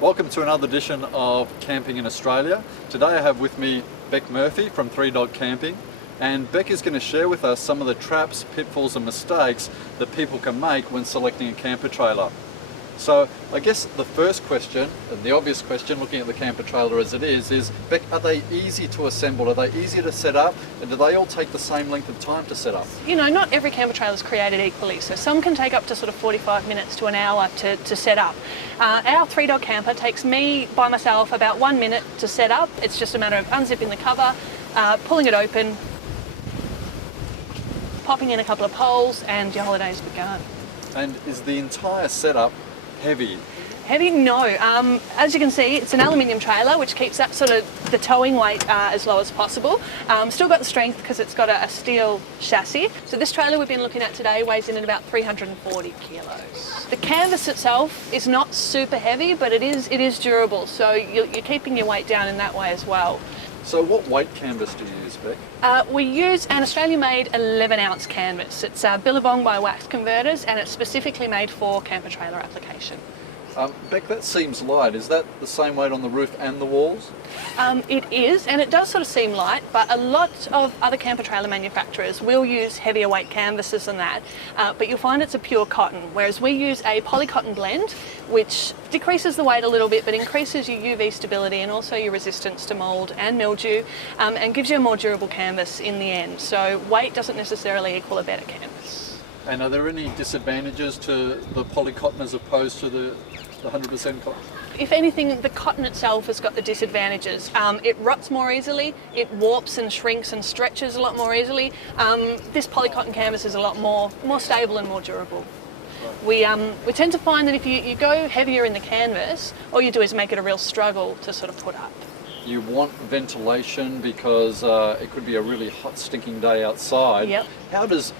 Welcome to another edition of Camping in Australia. Today I have with me Bec Murphy from Three Dog Camping, and Bec is going to share with us some of the traps, pitfalls and mistakes that people can make when selecting a camper trailer. So I guess the first question, and the obvious question looking at the camper trailer as it is Bec, are they easy to assemble? Are they easy to set up? And do they all take the same length of time to set up? You know, not every camper trailer is created equally, so some can take up to sort of 45 minutes to an hour to set up. Our Three Dog camper takes me by myself about 1 minute to set up. It's just a matter of unzipping the cover, pulling it open, popping in a couple of poles, and your holiday's begun. And is the entire setup heavy? Heavy? No. As you can see, it's an aluminium trailer, which keeps that sort of the towing weight as low as possible. Still got the strength because it's got a steel chassis. So this trailer we've been looking at today weighs in at about 340 kilos. The canvas itself is not super heavy, but it is durable. So you're keeping your weight down in that way as well. So what weight canvas do you use, Bec? We use an Australian-made 11-ounce canvas. It's Billabong by Wax Converters, and it's specifically made for camper trailer application. Bec, that seems light. Is that the same weight on the roof and the walls? It is, and it does sort of seem light, but a lot of other camper trailer manufacturers will use heavier weight canvases than that, but you'll find it's a pure cotton, whereas we use a polycotton blend, which decreases the weight a little bit, but increases your UV stability and also your resistance to mould and mildew, and gives you a more durable canvas in the end. So weight doesn't necessarily equal a better canvas. And are there any disadvantages to the polycotton as opposed to the 100% cotton? If anything, the cotton itself has got the disadvantages. It rots more easily, it warps and shrinks and stretches a lot more easily. This polycotton canvas is a lot more stable and more durable. Right. We tend to find that if you go heavier in the canvas, all you do is make it a real struggle to sort of put up. You want ventilation because it could be a really hot, stinking day outside. Yep. How does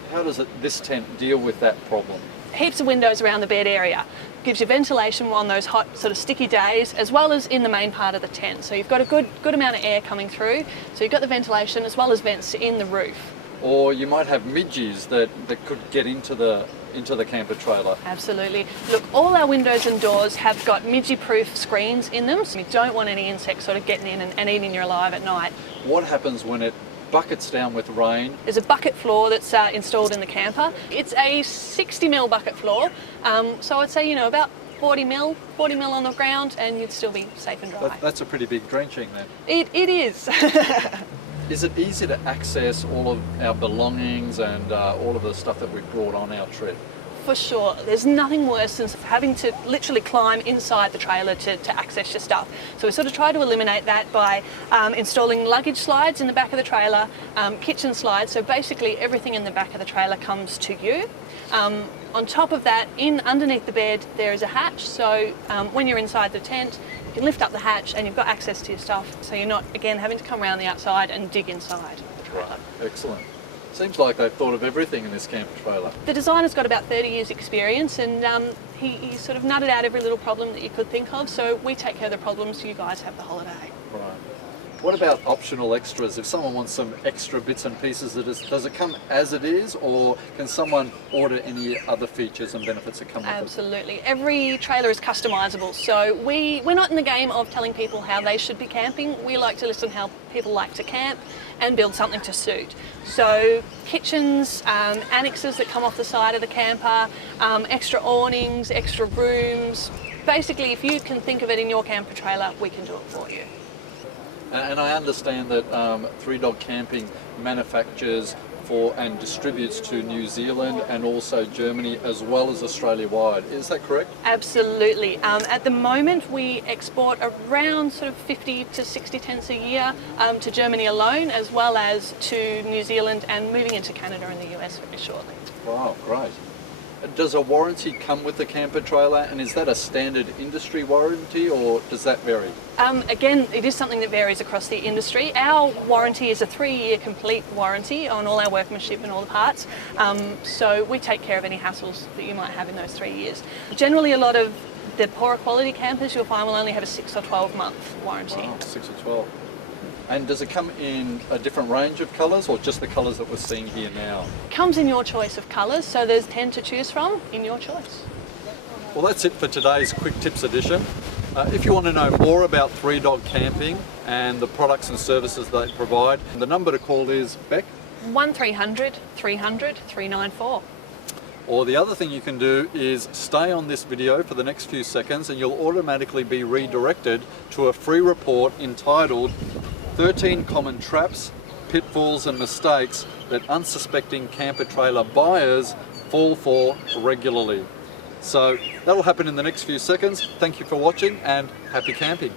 this tent deal with that problem? Heaps of windows around the bed area. Gives you ventilation on those hot, sort of sticky days, as well as in the main part of the tent. So you've got a good amount of air coming through. So you've got the ventilation as well as vents in the roof. Or you might have midges that could get into the camper trailer. Absolutely. Look, all our windows and doors have got midgie-proof screens in them, so you don't want any insects sort of getting in and eating you alive at night. What happens when it buckets down with rain? There's a bucket floor that's installed in the camper. It's a 60mm bucket floor, so I'd say, about 40mm on the ground, and you'd still be safe and dry. That's a pretty big drenching then. It is. Is it easy to access all of our belongings and all of the stuff that we've brought on our trip? For sure. There's nothing worse than having to literally climb inside the trailer to access your stuff. So we sort of try to eliminate that by installing luggage slides in the back of the trailer, kitchen slides, so basically everything in the back of the trailer comes to you. On top of that, underneath the bed, there is a hatch, so when you're inside the tent, you can lift up the hatch and you've got access to your stuff, so you're not, again, having to come around the outside and dig inside the trailer. Right. Excellent. Seems like they've thought of everything in this camper trailer. The designer's got about 30 years experience, and he sort of nutted out every little problem that you could think of, so we take care of the problems, so you guys have the holiday. Right. What about optional extras? If someone wants some extra bits and pieces, does it come as it is, or can someone order any other features and benefits that come with it? Absolutely. Every trailer is customisable, so we're not in the game of telling people how they should be camping. We like to listen how people like to camp and build something to suit. So kitchens, annexes that come off the side of the camper, extra awnings, extra rooms. Basically, if you can think of it in your camper trailer, we can do it for you. And I understand that Three Dog Camping manufactures for and distributes to New Zealand and also Germany as well as Australia-wide. Is that correct? Absolutely. At the moment we export around sort of 50 to 60 tents a year to Germany alone, as well as to New Zealand, and moving into Canada and the US very shortly. Wow, great. Does a warranty come with the camper trailer, and is that a standard industry warranty or does that vary? Again, it is something that varies across the industry. Our warranty is a 3-year complete warranty on all our workmanship and all the parts, so we take care of any hassles that you might have in those 3 years. Generally, a lot of the poorer quality campers you'll find will only have a 6 or 12 month warranty. Wow, 6 or 12. And does it come in a different range of colours or just the colours that we're seeing here now? It comes in your choice of colours, so there's 10 to choose from in your choice. Well, that's it for today's Quick Tips edition. If you want to know more about Three Dog Camping and the products and services they provide, the number to call is, Bec? 1300 300 394. Or the other thing you can do is stay on this video for the next few seconds and you'll automatically be redirected to a free report entitled 13 Common Traps, Pitfalls and Mistakes that Unsuspecting Camper Trailer Buyers Fall for Regularly. So that'll happen in the next few seconds. Thank you for watching and happy camping.